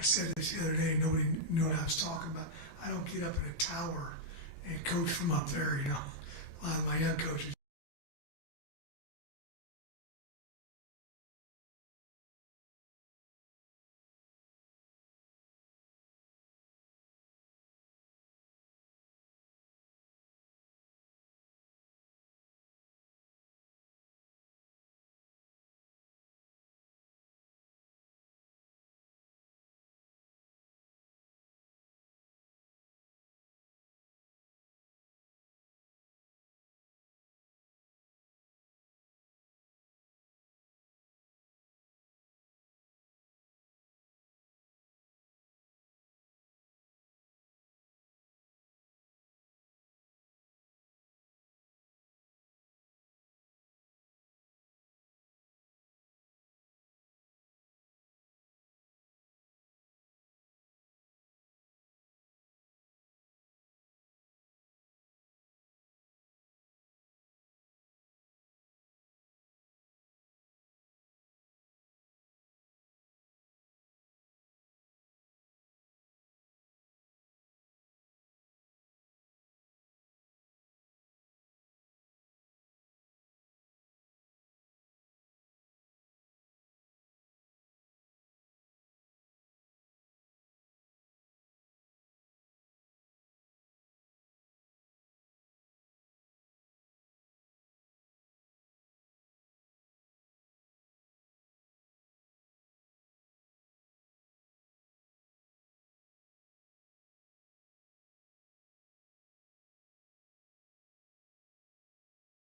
I said this the other day, nobody knew what I was talking about. I don't get up in a tower and coach from up there, you know. A lot of my young coaches.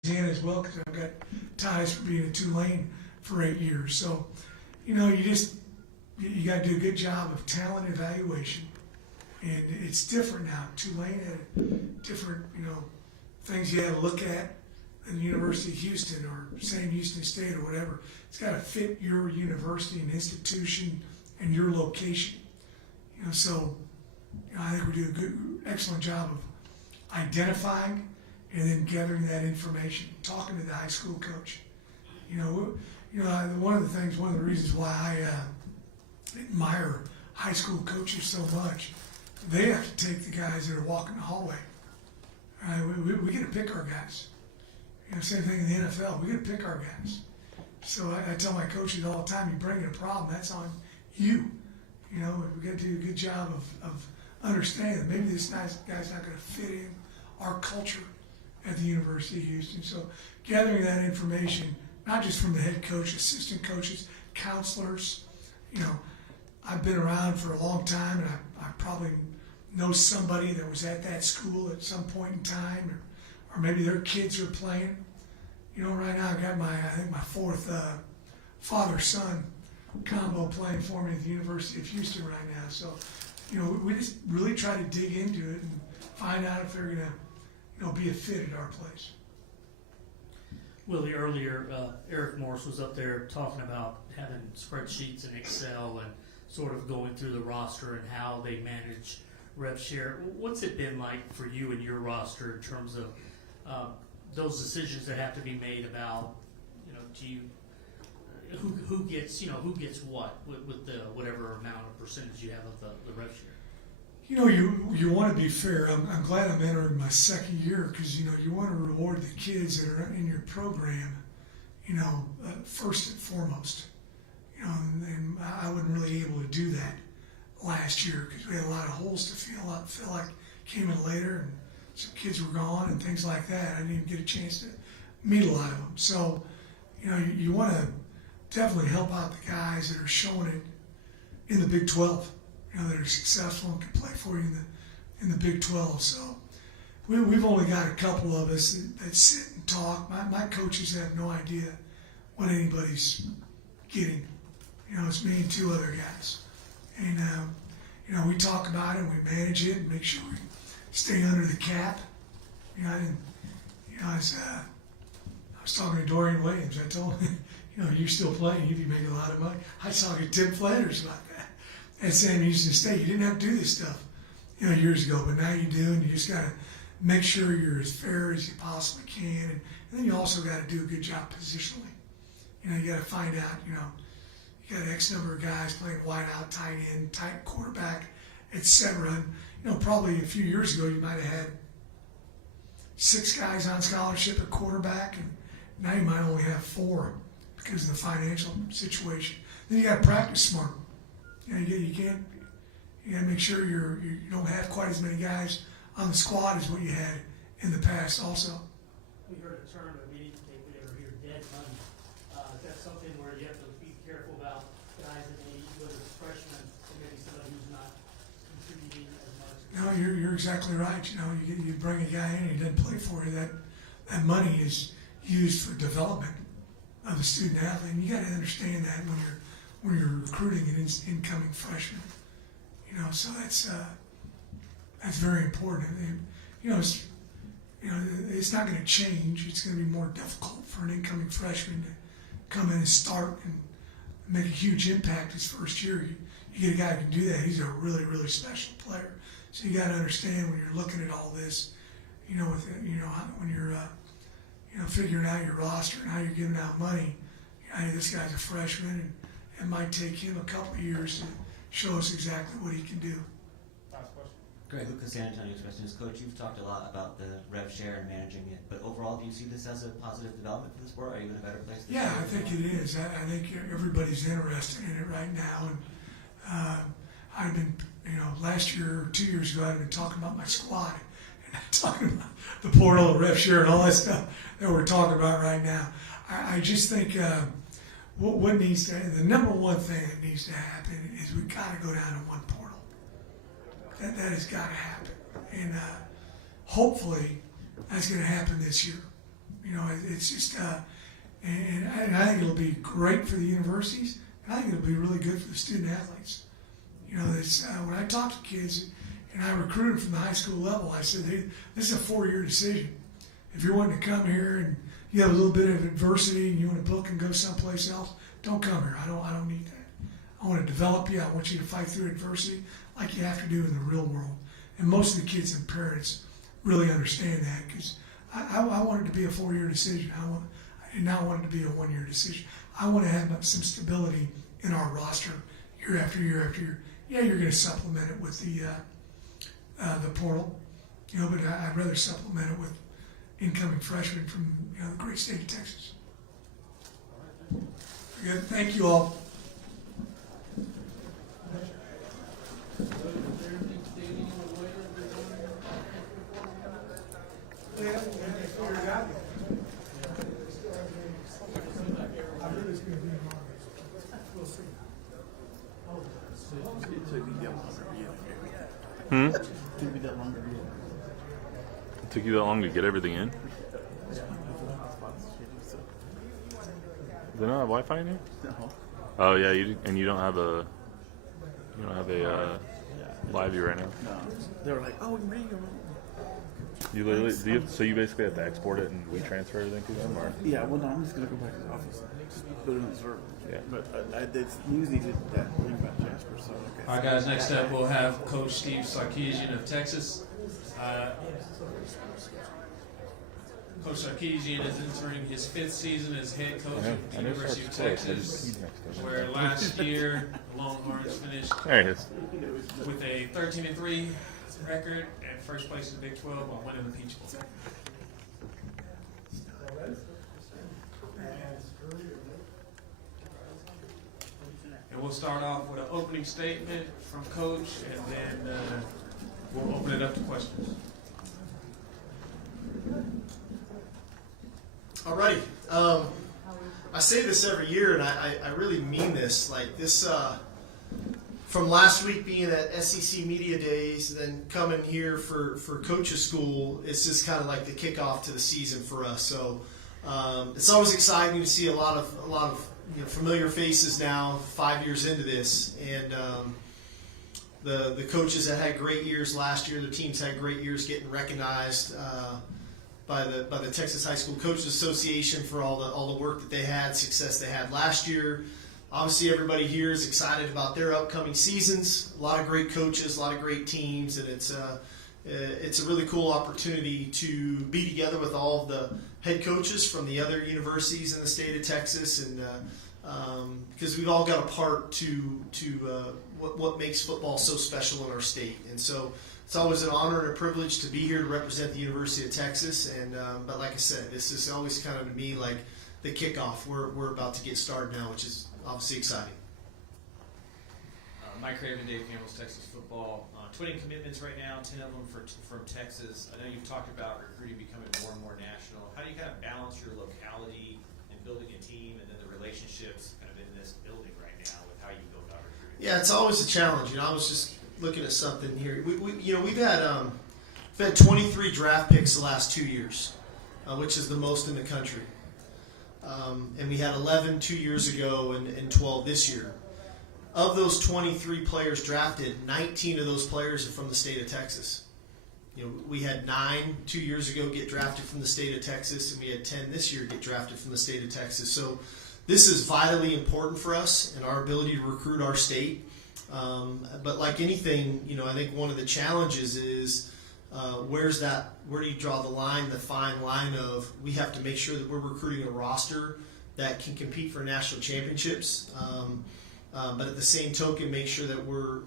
In as well because I've got ties for being a Tulane for 8 years. So, you know, you got to do a good job of talent evaluation, and it's different now. Tulane had different, you know, things you had to look at than the University of Houston or Sam Houston State or whatever. It's got to fit your university and institution and your location. You know, so you know, I think we do a good, excellent job of identifying and then gathering that information, talking to the high school coach. One of the reasons why I admire high school coaches so much, they have to take the guys that are walking the hallway. We get to pick our guys. You know, same thing in the NFL. We get to pick our guys. So I tell my coaches all the time, you bring in a problem, that's on you. You know, we got to do a good job of understanding that maybe this guy's not going to fit in our culture at the University of Houston. So gathering that information, not just from the head coach, assistant coaches, counselors, you know, I've been around for a long time, and I probably know somebody that was at that school at some point in time, or maybe their kids are playing. You know, right now I've got my fourth father-son combo playing for me at the University of Houston right now. So, you know, we just really try to dig into it and find out if they're going to, you know, be a fit at our place. Willie, earlier, Eric Morris was up there talking about having spreadsheets in Excel and sort of going through the roster and how they manage rev share. What's it been like for you and your roster in terms of those decisions that have to be made about, you know, who gets what with the whatever amount of percentage you have of the rev share? You know, you want to be fair. I'm glad I'm entering my second year because, you know, you want to reward the kids that are in your program, you know, first and foremost. You know, and I wasn't really able to do that last year because we had a lot of holes to fill like came in later and some kids were gone and things like that. I didn't even get a chance to meet a lot of them. So, you know, you want to definitely help out the guys that are showing it in the Big 12. You know, that are successful and can play for you in the Big 12. So we've only got a couple of us that sit and talk. My coaches have no idea what anybody's getting. You know, it's me and two other guys. And, you know, we talk about it and we manage it and make sure we stay under the cap. You know, I was talking to Dorian Williams. I told him, you know, you're still playing, you'd be making a lot of money. I was talking to Tim Flanders about that. At Sam Houston State, you didn't have to do this stuff, you know, years ago, but now you do, and you just got to make sure you're as fair as you possibly can, and then you also got to do a good job positionally. You know, you got to find out, you know, you you got X number of guys playing wide out, tight end, tight quarterback, etc. And, you know, probably a few years ago you might have had 6 guys on scholarship at quarterback, and now you might only have 4 because of the financial situation. Then you got to practice smart. You know, you can't. You got to make sure you don't have quite as many guys on the squad as what you had in the past. Also, We heard a term that we need to take whenever here, dead money. That's something where you have to be careful about guys that may go as freshmen, or maybe somebody who's not contributing as much. no, you're exactly right. You know, you bring a guy in and he doesn't play for you. That money is used for development of the student athlete, and you got to understand that when you're recruiting an incoming freshman. You know, so that's very important. And, you know, it's not going to change. It's going to be more difficult for an incoming freshman to come in and start and make a huge impact his first year. You get a guy who can do that. He's a really, really special player. So you got to understand when you're looking at all this, you know, when you're figuring out your roster and how you're giving out money. Hey, this guy's a freshman, and it might take him a couple of years to show us exactly what he can do. Last question. Greg Lucas, San Antonio Express. Coach, you've talked a lot about the rev share and managing it, but overall, do you see this as a positive development for the sport? Are you in a better place? Yeah, I think it is. I think everybody's interested in it right now, and I've been, last year or 2 years ago, I've been talking about my squad and talking about the portal, the rev share, and all that stuff that we're talking about right now. I just think what needs to, the number one thing that needs to happen is we got to go down to one portal. That has got to happen, and hopefully that's going to happen this year. You know, it's just, and I think it'll be great for the universities, and I think it'll be really good for the student athletes. You know, it's, when I talk to kids, and I recruit them from the high school level, I said, hey, this is a 4-year decision. If you're wanting to come here and you have a little bit of adversity and you want to book and go someplace else, don't come here. I don't need that. I want to develop you. I want you to fight through adversity like you have to do in the real world. And most of the kids and parents really understand that, because I want it to be a 4-year decision. I did not want it to be a 1-year decision. I want to have some stability in our roster year after year after year. Yeah, you're going to supplement it with the portal, but I'd rather supplement it with incoming freshmen from the great state of Texas. Good. Thank you all. It took you that long to get everything in? They don't have Wi-Fi in here? No. Oh yeah, you don't have a live view right now. No. They were like, oh, we made your You literally so you basically have to export it and we transfer everything to them, or Yeah, well, no, I'm just going to go back to the office and just put it in the server. Yeah. But the news needed that thing about Jasper, so okay. All right, guys. Next up, we'll have Coach Steve Sarkisian of Texas. Coach Sarkisian is entering his 5th season as head coach at the University of Texas, where last year the Longhorns finished there it is. with a 13-3 record and first place in the Big 12 while winning the Peach Bowl. And we'll start off with an opening statement from Coach, and then we'll open it up to questions. All right. I say this every year, and I really mean this. Like this, from last week being at SEC Media Days, then coming here for Coaches School, it's just kind of like the kickoff to the season for us. So it's always exciting to see a lot of familiar faces now, 5 years into this, and the coaches that had great years last year, the teams had great years getting recognized by the Texas High School Coaches Association for all the work that they had, success they had last year. Obviously, everybody here is excited about their upcoming seasons. A lot of great coaches, a lot of great teams, and it's a really cool opportunity to be together with all of the head coaches from the other universities in the state of Texas, and because we've all got a part to what makes football so special in our state. And so it's always an honor and a privilege to be here to represent the University of Texas. And but like I said, this is always kind of to me like the kickoff. We're about to get started now, which is obviously exciting. Mike Craven, Dave Campbell's Texas Football. 20 commitments right now, 10 of them from Texas. I know you've talked about recruiting becoming more and more national. How do you kind of balance your locality and building a team and then the relationships kind of in this building right now with how you go about recruiting? Yeah, it's always a challenge. I was just looking at something here. We've had 23 draft picks the last 2 years, which is the most in the country. And we had 11 2 years ago and 12 this year. Of those 23 players drafted, 19 of those players are from the state of Texas. We had 9 2 years ago get drafted from the state of Texas, and we had 10 this year get drafted from the state of Texas. So this is vitally important for us and our ability to recruit our state. But like anything, I think one of the challenges is where do you draw the fine line of we have to make sure that we're recruiting a roster that can compete for national championships. But at the same token, make sure that we're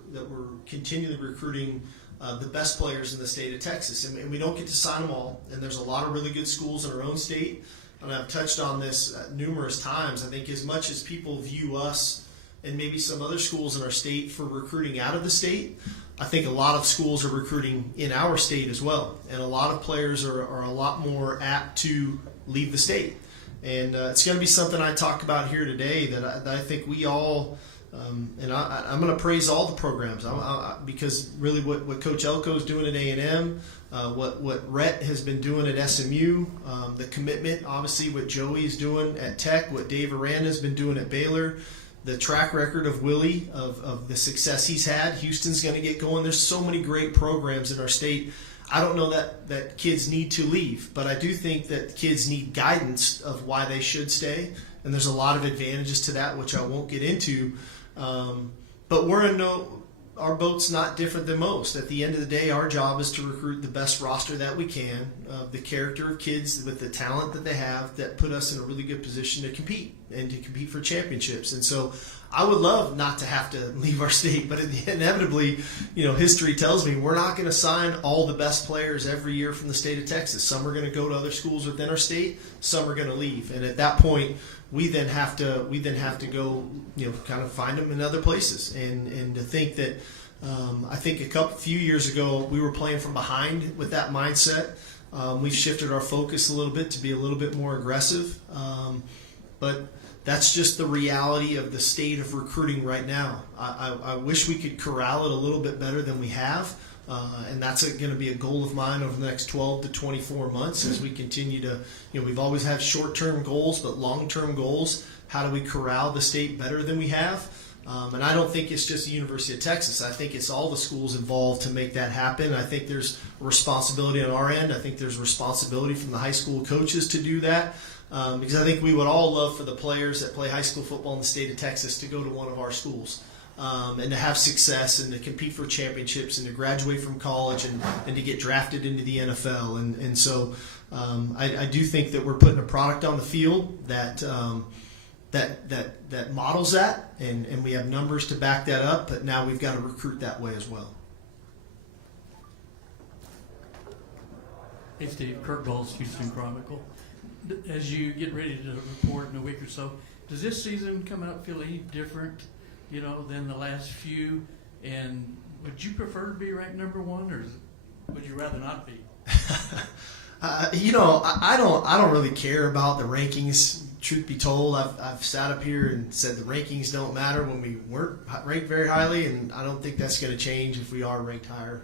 continually recruiting the best players in the state of Texas, and we don't get to sign them all. And there's a lot of really good schools in our own state, and I've touched on this numerous times. I think as much as people view us and maybe some other schools in our state for recruiting out of the state, I think a lot of schools are recruiting in our state as well, and a lot of players are a lot more apt to leave the state. And it's going to be something I talk about here today that I think we all. And I'm going to praise all the programs because really what Coach Elko is doing at A&M, what Rhett has been doing at SMU, the commitment, obviously, what Joey is doing at Tech, what Dave Aranda has been doing at Baylor, the track record of Willie, of the success he's had. Houston's going to get going. There's so many great programs in our state. I don't know that kids need to leave, but I do think that kids need guidance of why they should stay. And there's a lot of advantages to that, which I won't get into. But our boat's not different than most. At the end of the day, our job is to recruit the best roster that we can, the character of kids with the talent that they have that put us in a really good position to compete and to compete for championships. And so I would love not to have to leave our state, but inevitably, history tells me we're not going to sign all the best players every year from the state of Texas. Some are going to go to other schools within our state. Some are going to leave. And at that point, we then have to go, kind of find them in other places. And to think that, I think few years ago we were playing from behind with that mindset. We've shifted our focus a little bit to be a little bit more aggressive, but that's just the reality of the state of recruiting right now. I wish we could corral it a little bit better than we have. And that's going to be a goal of mine over the next 12 to 24 months as we continue to, we've always had short-term goals, but long-term goals. How do we corral the state better than we have? And I don't think it's just the University of Texas. I think it's all the schools involved to make that happen. I think there's responsibility on our end. I think there's responsibility from the high school coaches to do that. Because I think we would all love for the players that play high school football in the state of Texas to go to one of our schools. And to have success and to compete for championships and to graduate from college and to get drafted into the NFL. And so I do think that we're putting a product on the field that models that, and we have numbers to back that up, but now we've got to recruit that way as well. Hey Steve, Kirk Bowles, Houston Chronicle. As you get ready to report in a week or so, does this season coming up feel any different than the last few? And would you prefer to be ranked number one, or would you rather not be? I don't really care about the rankings. Truth be told, I've sat up here and said the rankings don't matter when we weren't ranked very highly, and I don't think that's going to change if we are ranked higher.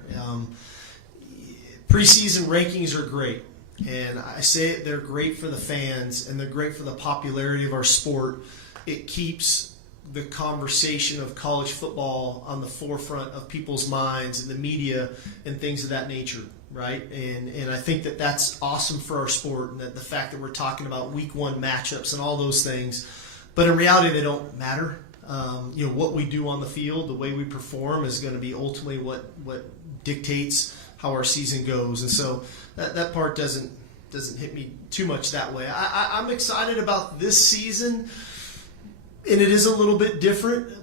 Preseason rankings are great, and I say they're great for the fans and they're great for the popularity of our sport. It keeps the conversation of college football on the forefront of people's minds and the media and things of that nature, right? And I think that that's awesome for our sport, and that the fact that we're talking about week one matchups and all those things, but in reality they don't matter. What we do on the field, the way we perform, is going to be ultimately what dictates how our season goes. And so that part doesn't hit me too much that way. I'm excited about this season. And it is a little bit different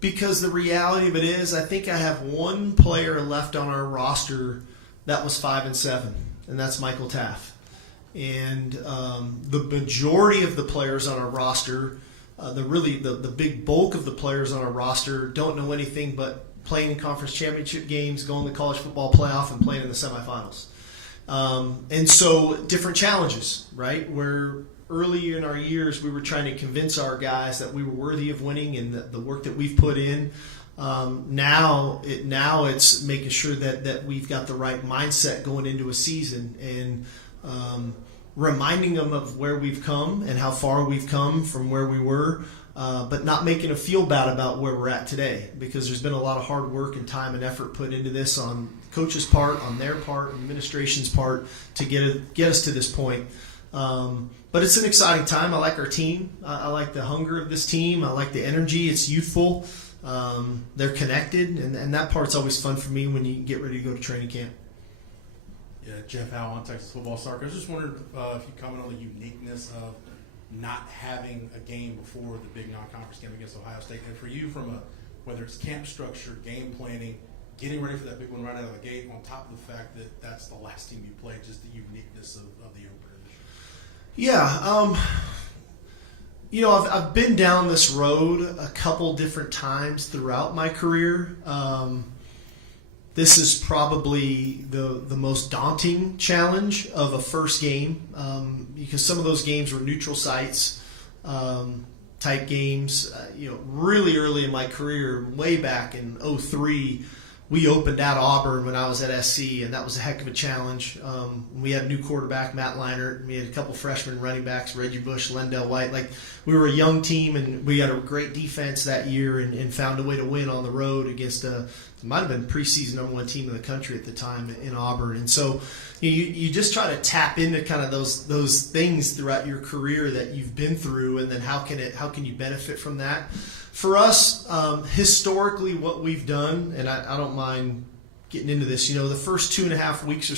because the reality of it is, I think I have one player left on our roster that was 5-7, and that's Michael Taft. And the majority of the players on our roster, the big bulk of the players on our roster, don't know anything but playing in conference championship games, going to the college football playoff, and playing in the semifinals. And so different challenges, right? Where early in our years we were trying to convince our guys that we were worthy of winning and the work that we've put in. Now it's making sure that we've got the right mindset going into a season and reminding them of where we've come and how far we've come from where we were, but not making them feel bad about where we're at today, because there's been a lot of hard work and time and effort put into this on coach's part, on their part, administration's part to get us to this point. But it's an exciting time. I like our team. I like the hunger of this team. I like the energy. It's youthful. They're connected, and that part's always fun for me when you get ready to go to training camp. Yeah, Jeff Howell on Texas Football Soccer. I was just wondering if you comment on the uniqueness of not having a game before the big non-conference game against Ohio State, and for you from whether it's camp structure, game planning, getting ready for that big one right out of the gate, on top of the fact that that's the last team you played, just the uniqueness of the opener. Yeah, I've been down this road a couple different times throughout my career. This is probably the most daunting challenge of a first game, because some of those games were neutral sites type games. Really early in my career, way back in 2003, we opened at Auburn when I was at SC, and that was a heck of a challenge. We had a new quarterback, Matt Leinart, and we had a couple freshman running backs, Reggie Bush, Lendell White. Like, we were a young team, and we had a great defense that year and found a way to win on the road against it might have been preseason #1 team in the country at the time in Auburn. And so you just try to tap into kind of those things throughout your career that you've been through, and then how can you benefit from that? For us, historically, what we've done, and I don't mind getting into this, the first 2.5 weeks or